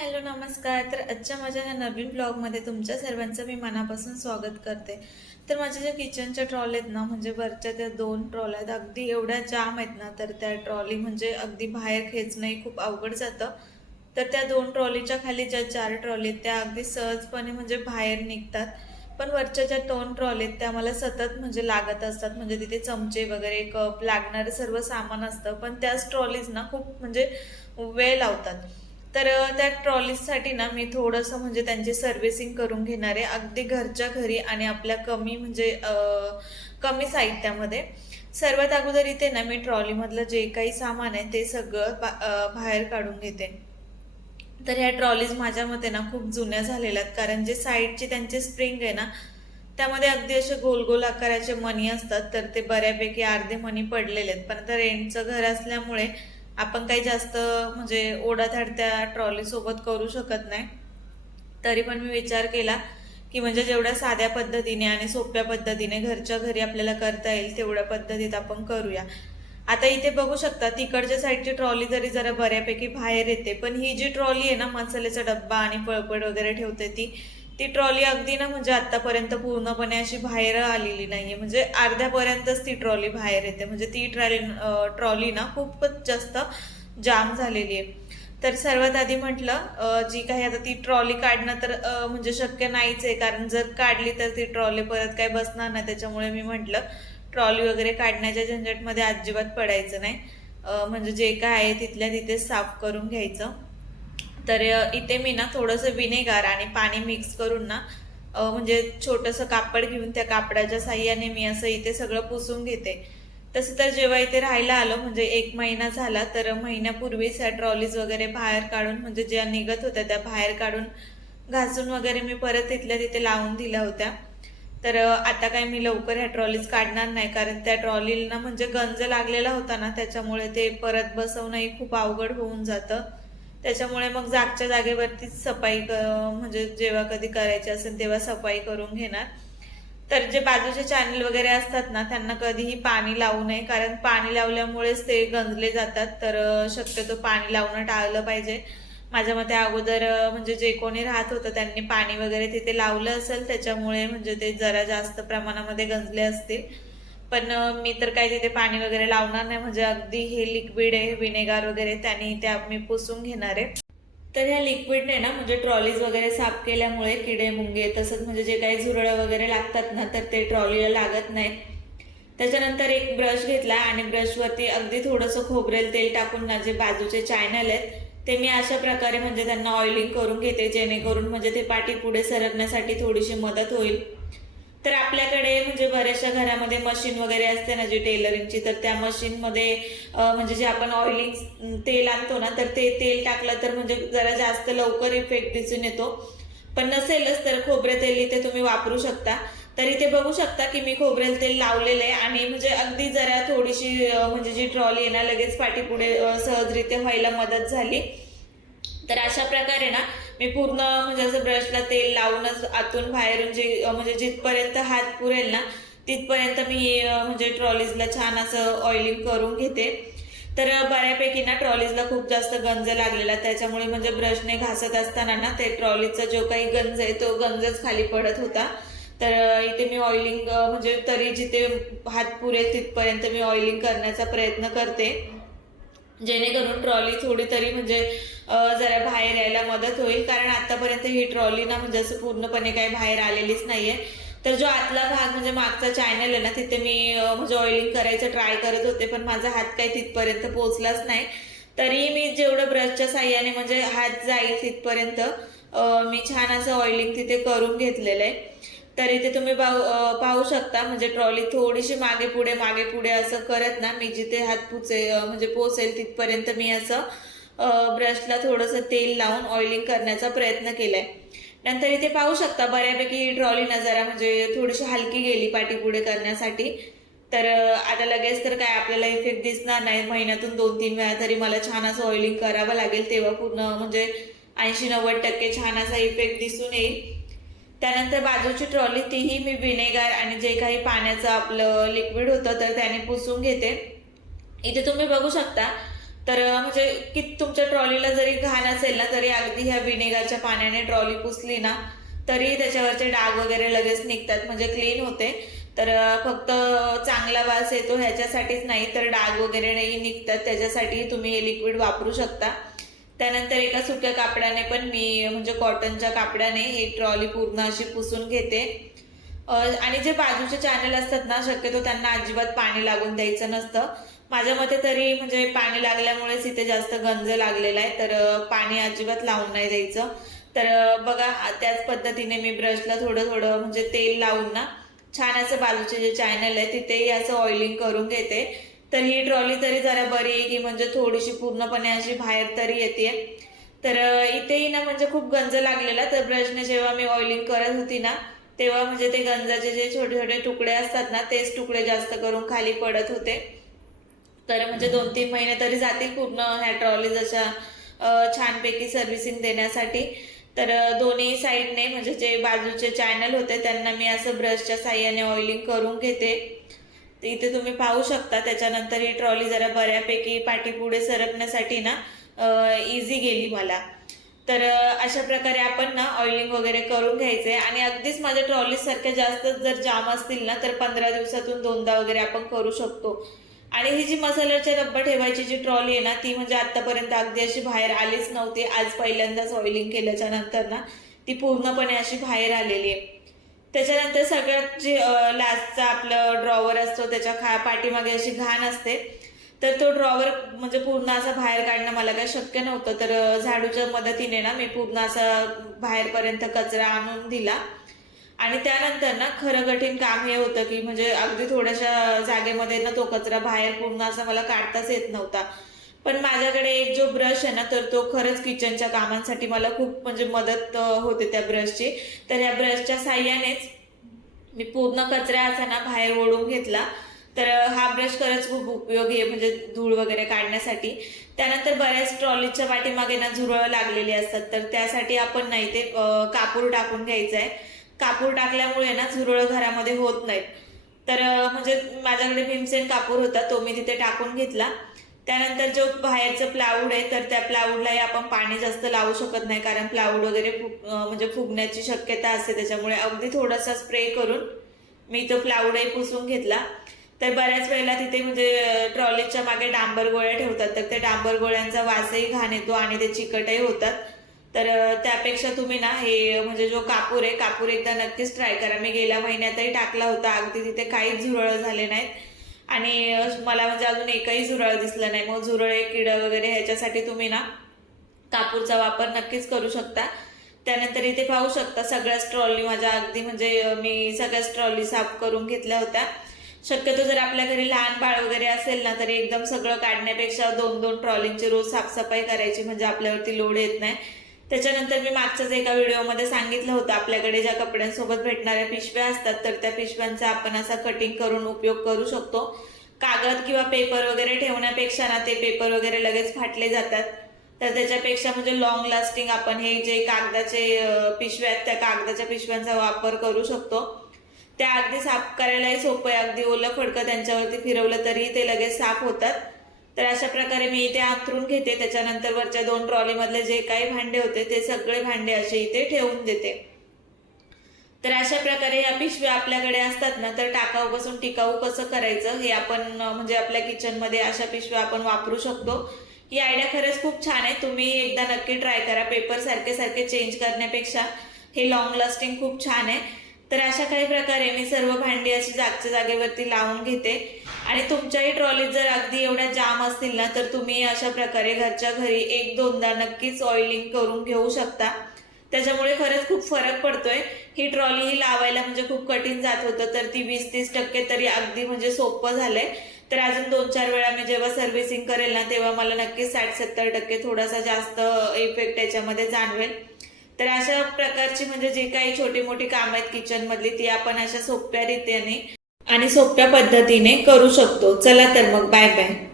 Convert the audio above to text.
Hello नमस्कार. तर आजच्या माझ्या ह्या नवीन ब्लॉगमध्ये तुमच्या सर्वांचं मी मनापासून स्वागत करते. तर माझ्या ज्या किचनच्या ट्रॉल आहेत ना म्हणजे वरच्या त्या दोन ट्रॉल आहेत अगदी एवढ्या जाम आहेत ना तर त्या ट्रॉली म्हणजे अगदी बाहेर खेचणंही खूप अवघड जातं. तर त्या दोन ट्रॉलीच्या खाली ज्या चार ट्रॉली आहेत त्या अगदी सहजपणे म्हणजे बाहेर निघतात. पण वरच्या ज्या दोन ट्रॉली आहेत त्या मला सतत म्हणजे लागत असतात. म्हणजे तिथे चमचे वगैरे कप लागणारं सर्व सामान असतं. पण त्याच ट्रॉलीज ना खूप म्हणजे वेळ लावतात. तर त्या ट्रॉलीजसाठी ना मी थोडंसं म्हणजे त्यांची सर्व्हिसिंग करून घेणार आहे. अगदी घरच्या घरी आणि आपल्या कमी म्हणजे कमी साहित्यामध्ये. सर्वात अगोदर इथे ना मी ट्रॉलीमधलं जे काही सामान आहे ते सगळं बा- बाहेर काढून घेते. तर ह्या ट्रॉलीज माझ्या मते ना खूप जुन्या झालेल्या आहेत. कारण जे साईडचे त्यांचे स्प्रिंग आहे ना त्यामध्ये अगदी असे गोल गोल आकाराचे मणी असतात. तर ते बऱ्यापैकी अर्धे मणी पडलेले आहेत. पण आता रेंटचं घर असल्यामुळे आपण काही जास्त म्हणजे ओढाधाड ट्रॉलीसोबत करू शकत नाही. तरी पण मी विचार केला की म्हणजे जेवढ्या साध्या पद्धतीने आणि सोप्या पद्धतीने घरच्या घरी आपल्याला करता येईल तेवढ्या पद्धतीत आपण करूया. आता इथे बघू शकता तिकडच्या साईडची ट्रॉली जरी जरा बऱ्यापैकी बाहेर येते पण ही जी ट्रॉली आहे ना मसाल्याचा डब्बा आणि पळपड वगैरे ठेवते ती ती ट्रॉली अगदी ना म्हणजे आतापर्यंत पूर्णपणे अशी बाहेर आलेली नाहीये. म्हणजे अर्ध्यापर्यंतच ती ट्रॉली बाहेर येते. म्हणजे ती ट्रॉली ट्रॉली ना खूपच जास्त जाम झालेली आहे. तर सर्वात आधी म्हटलं जी काही आता ती ट्रॉली काढणं तर म्हणजे शक्य नाहीच आहे. कारण जर काढली तर ती ट्रॉली परत काय बसणार नाही. त्याच्यामुळे मी म्हटलं ट्रॉली वगैरे काढण्याच्या झंझटमध्ये अजिबात पडायचं नाही. म्हणजे जे काय आहे तिथल्या तिथेच साफ करून घ्यायचं. तर इथे मी ना थोडंसं विनेगार आणि पाणी मिक्स करून ना म्हणजे छोटंसं कापड घेऊन त्या कापडाच्या साह्याने मी असं इथे सगळं पुसून घेते. तसं तर जेव्हा इथे राहायला आलो म्हणजे एक महिना झाला तर महिन्यापूर्वीच ह्या ट्रॉलीज वगैरे बाहेर काढून म्हणजे ज्या निघत होत्या त्या बाहेर काढून घासून वगैरे मी परत तिथल्या तिथे लावून दिल्या होत्या. तर आता काय मी लवकर ह्या ट्रॉलीज काढणार नाही कारण त्या ट्रॉलीला म्हणजे गंज लागलेला होता ना त्याच्यामुळे ते परत बसवणंही खूप अवघड होऊन जातं. त्याच्यामुळे मग जागच्या जागेवरतीच सफाई क- म्हणजे जेव्हा कधी करायची असेल तेव्हा सफाई करून घेणार. तर जे बाजूचे चॅनल वगैरे असतात ना त्यांना कधीही पाणी लावू नये. कारण पाणी लावल्यामुळेच ते गंजले जातात. तर शक्यतो पाणी लावणं टाळलं पाहिजे. माझ्या मते अगोदर म्हणजे जे कोणी राहत होतं त्यांनी पाणी वगैरे तिथे लावलं असेल त्याच्यामुळे म्हणजे ते जरा जास्त प्रमाणामध्ये गंजले असतील. पण मी तर काही तिथे पाणी वगैरे लावणार नाही. म्हणजे अगदी हे लिक्विड आहे विनेगार वगैरे त्याने त्या मी पुसून घेणार आहे. तर ह्या लिक्विडने ना म्हणजे ट्रॉलीज वगैरे साफ केल्यामुळे किडे मुंगे तसंच म्हणजे जे काही झुरळं वगैरे लागतात ना तर ते ट्रॉलीला लागत नाहीत. त्याच्यानंतर एक ब्रश घेतला आणि ब्रशवरती अगदी थोडंसं खोबरेल तेल टाकून ना जे बाजूचे चॅनल आहेत ते मी अशा प्रकारे म्हणजे त्यांना ऑइलिंग करून घेते जेणेकरून म्हणजे ते पाठी पुढे सरकण्यासाठी थोडीशी मदत होईल. तर आपल्याकडे म्हणजे बऱ्याचशा घरामध्ये मशीन वगैरे असते ना जी टेलरिंगची तर त्या मशीनमध्ये म्हणजे जे आपण ऑइलिंग तेल आणतो ना तर ते तेल टाकलं तर म्हणजे जरा जास्त लवकर इफेक्ट दिसून येतो. पण नसेलच तर खोबरे तेल इथे तुम्ही वापरू शकता. तर इथे बघू शकता की मी खोबरेल तेल लावलेलं आहे आणि म्हणजे अगदी जरा थोडीशी म्हणजे जी ट्रॉली आहे ना लगेच पाठीपुढे सहजरित्या व्हायला मदत झाली. तर अशा प्रकारे ना मी पूर्ण म्हणजे असं ब्रशला तेल लावूनच आतून बाहेरून जे म्हणजे जिथपर्यंत हात पुरेल ना तिथपर्यंत मी म्हणजे ट्रॉलीजला छान असं ऑइलिंग करून घेते. तर बऱ्यापैकी ना ट्रॉलीजला खूप जास्त गंज लागलेला त्याच्यामुळे म्हणजे ब्रशने घासत असताना ना ते ट्रॉलीचा जो काही गंज आहे तो गंजच खाली पडत होता. तर इथे मी ऑइलिंग म्हणजे तरी जिथे हात पुरेल तिथपर्यंत मी ऑइलिंग करण्याचा प्रयत्न करते. जेणेकरून ट्रॉली थोडी तरी म्हणजे जरा बाहेर यायला मदत होईल. कारण आतापर्यंत ही ट्रॉली ना म्हणजे असं पूर्णपणे काही बाहेर आलेलीच नाहीये. तर जो आतला भाग म्हणजे मागचा चॅनल आहे ना तिथे मी म्हणजे ऑइलिंग करायचं ट्राय करत होते पण माझा हात काही तिथपर्यंत पोहोचलाच नाही. तरी मी जेवढं ब्रशच्या साह्याने म्हणजे हात जाईल तिथपर्यंत मी छान असं ऑइलिंग तिथे करून घेतलेलं आहे. तर इथे तुम्ही पाहू पाहू शकता. म्हणजे ट्रॉली थोडीशी मागे पुढे मागे पुढे असं करत ना. मी जिथे हात पुचे म्हणजे पोचेल तिथपर्यंत मी असं ब्रशला थोडंसं तेल लावून ऑइलिंग करण्याचा प्रयत्न केलाय. नंतर इथे पाहू शकता बऱ्यापैकी ट्रॉली नजारा म्हणजे थोडीशी हलकी गेली पाठी पुढे करण्यासाठी. तर आता लगेच तर काय आपल्याला इफेक्ट दिसणार नाही. महिन्यातून दोन तीन वेळा तरी मला छान असं ऑइलिंग करावं लागेल. तेव्हा पूर्ण म्हणजे ऐंशी नव्वद टक्के छान असा इफेक्ट दिसून येईल. त्यानंतर बाजूची ट्रॉली तीही मी विनेगार आणि जे काही पाण्याचं आपलं लिक्विड होतं तर त्याने पुसून घेते. इथे तुम्ही बघू शकता. तर म्हणजे की तुमच्या ट्रॉलीला जरी घाण असेल ना तरी अगदी ह्या विनेगरच्या पाण्याने ट्रॉली पुसली ना तरी त्याच्यावरचे डाग वगैरे लगेच निघतात म्हणजे क्लीन होते. तर फक्त चांगला वास येतो ह्याच्यासाठीच नाही तर डाग वगैरे नाही निघतात त्याच्यासाठी तुम्ही हे लिक्विड वापरू शकता. त्यानंतर एका सुक्या कापडाने पण मी म्हणजे कॉटनच्या कापडाने ही ट्रॉली पूर्ण अशी पुसून घेते. आणि जे बाजूचे चॅनल असतात ना शक्यतो त्यांना अजिबात पाणी लागून द्यायचं नसतं. माझ्या मते तरी म्हणजे पाणी लागल्यामुळेच इथे जास्त गंज लागलेला आहे तर पाणी अजिबात लावून नाही द्यायचं. तर बघा त्याच पद्धतीने मी ब्रशला थोडं थोडं म्हणजे तेल लावून ना छान असं बाजूचे जे चॅनल आहे तिथेही असं ऑइलिंग करून घेते. तर ही ट्रॉली तरी जरा बरी आहे की म्हणजे थोडीशी पूर्णपणे अशी बाहेर तरी येते. तर इथेही ना म्हणजे खूप गंज लागलेला तर ब्रशने जेव्हा मी ऑइलिंग करत होती ना तेव्हा म्हणजे ते गंजाचे जे छोटे छोटे तुकडे असतात ना तेच तुकडे जास्त करून खाली पडत होते. तर म्हणजे दोन तीन महिने तरी जातील पूर्ण ह्या ट्रॉली जशा छानपैकी सर्व्हिसिंग देण्यासाठी. तर दोन्ही साईडने म्हणजे जे बाजूचे चॅनल होते त्यांना मी असं ब्रशच्या साह्याने ऑइलिंग करून घेते. तर इथे तुम्ही पाहू शकता त्याच्यानंतर ही ट्रॉली जरा बऱ्यापैकी पाठीपुढे सरकण्यासाठी ना इझी गेली मला. तर अशा प्रकारे आपण ना ऑइलिंग वगैरे करून घ्यायचे. आणि अगदीच माझ्या ट्रॉलीसारख्या जास्त जर जाम असतील ना तर पंधरा दिवसातून दोनदा वगैरे आपण करू शकतो. आणि ही जी मसाल्याच्या डब्बा ठेवायची जी ट्रॉली आहे ना ती म्हणजे आत्तापर्यंत अगदी अशी बाहेर आलीच नव्हती. आज पहिल्यांदाच ऑइलिंग केल्याच्यानंतर ना ती पूर्णपणे अशी बाहेर आलेली आहे. त्याच्यानंतर सगळ्यात जे लास्टचा आपलं ड्रॉवर असतो त्याच्या खा पाठीमागे अशी घाण असते. तर तो ड्रॉवर म्हणजे पूर्ण असा बाहेर काढणं मला काही शक्य नव्हतं. तर झाडूच्या मदतीने ना मी पूर्ण असा बाहेरपर्यंत कचरा आणून दिला. आणि त्यानंतर ना खरं कठीण काम हे होतं की म्हणजे अगदी थोड्याशा जागेमध्ये ना तो कचरा बाहेर पूर्ण असा मला काढताच येत नव्हता. पण माझ्याकडे एक जो ब्रश आहे ना तर तो खरंच किचनच्या कामांसाठी मला खूप म्हणजे मदत होते त्या ब्रशची. तर ह्या ब्रशच्या साह्यानेच मी पूर्ण कचरा असा ना बाहेर ओढून घेतला. तर हा ब्रश खरंच खूप उपयोगी आहे म्हणजे धूळ वगैरे काढण्यासाठी. त्यानंतर बऱ्याच ट्रॉलीच्या पाठीमागे ना झुरळं लागलेली असतात. तर त्यासाठी आपण नाही ते कापूर टाकून घ्यायचं आहे कापूर टाकल्यामुळे ना झुरळं घरामध्ये होत नाहीत. तर म्हणजे माझ्याकडे भीमसेन कापूर होता तो मी तिथे टाकून घेतला. त्यानंतर जो बाहेरचं प्लाऊड आहे तर त्या प्लाऊडलाही आपण पाणी जास्त लावू शकत नाही कारण प्लाऊड वगैरे फुग म्हणजे फुगण्याची शक्यता असते त्याच्यामुळे. अगदी थोडासा स्प्रे करून मी तो प्लाऊडही पुसून घेतला. तर बऱ्याच वेळेला तिथे म्हणजे ट्रॉलीच्या मागे डांबर गोळ्या ठेवतात तर त्या डांबर गोळ्यांचा वासही घाण येतो आणि ते चिकटही होतात. तर त्यापेक्षा तुम्ही ना हे म्हणजे जो कापूर आहे कापूर एकदा नक्कीच ट्राय करा. मी गेल्या महिन्यातही टाकला होता अगदी तिथे काहीच झुरळ झाले नाहीत. आणि मला म्हणजे अजून एकही झुरळ दिसलं नाही. मग झुरळे किडं वगैरे ह्याच्यासाठी तुम्ही ना कापूरचा वापर नक्कीच करू शकता. त्यानंतर इथे पाहू शकता सगळ्याच ट्रॉली माझ्या अगदी म्हणजे मी सगळ्याच ट्रॉली साफ करून घेतल्या होत्या. शक्यतो जर आपल्या घरी लहान बाळ वगैरे असेल ना तरी एकदम सगळं काढण्यापेक्षा दोन दोन ट्रॉलींची रोज साफसफाई करायची म्हणजे आपल्यावरती लोड येत नाही. त्याच्यानंतर मी मागच्याच एका व्हिडिओमध्ये सांगितलं होतं आपल्याकडे ज्या कपड्यांसोबत भेटणाऱ्या पिशव्या असतात तर त्या पिशव्यांचा आपण असा कटिंग करून उपयोग करू शकतो. कागद किंवा पेपर वगैरे ठेवण्यापेक्षा ना ते पेपर वगैरे लगेच फाटले जातात. तर त्याच्यापेक्षा म्हणजे लॉंग लास्टिंग आपण हे जे कागदाचे पिशव्या आहेत त्या कागदाच्या पिशव्यांचा वापर करू शकतो. त्या अगदी साफ करायलाही सोपं आहे. अगदी ओलं फडकं त्यांच्यावरती फिरवलं तरी ते लगेच साफ होतात. तर अशा प्रकारे मी इथे आखरून घेते. त्याच्यानंतर वरच्या दोन ट्रॉलीमधले जे काही भांडे होते ते सगळे भांडे असे इथे ठेवून देते. तर अशा प्रकारे या पिशव्या आपल्याकडे असतात ना तर टाकाऊ बसून टिकाऊ कसं करायचं हे आपण म्हणजे आपल्या किचनमध्ये अशा पिशव्या आपण वापरू शकतो. ही आयडिया खरंच खूप छान आहे. तुम्ही एकदा नक्की ट्राय करा. पेपर सारखे सारखे चेंज करण्यापेक्षा हे लॉंग लास्टिंग खूप छान आहे. तर अशा काही प्रकारे मी सर्व भांडी अशी जागच्या जागेवरती लावून घेते. आणि तुमच्याही ट्रॉलीत जर अगदी एवढ्या जाम असतील ना तर तुम्ही अशा प्रकारे घरच्या घरी एक दोनदा नक्कीच ऑइलिंग करून घेऊ शकता. त्याच्यामुळे खरंच खूप फरक पडतोय. ही ट्रॉली ही लावायला म्हणजे खूप कठीण जात होतं तर ती वीस तीस टक्के तरी अगदी म्हणजे सोपं झालंय. तर अजून दोन चार वेळा मी जेव्हा सर्व्हिसिंग करेल ना तेव्हा मला नक्कीच साठ सत्तर टक्के थोडासा जास्त इफेक्ट याच्यामध्ये जाणवेल. तर अशा प्रकारची म्हणजे जी काही छोटी मोठी कामं आहेत किचन मधली ती आपण अशा सोप्या रीतीने आणि सोप्या पद्धतीने करू शकतो. चला तर मग बाय बाय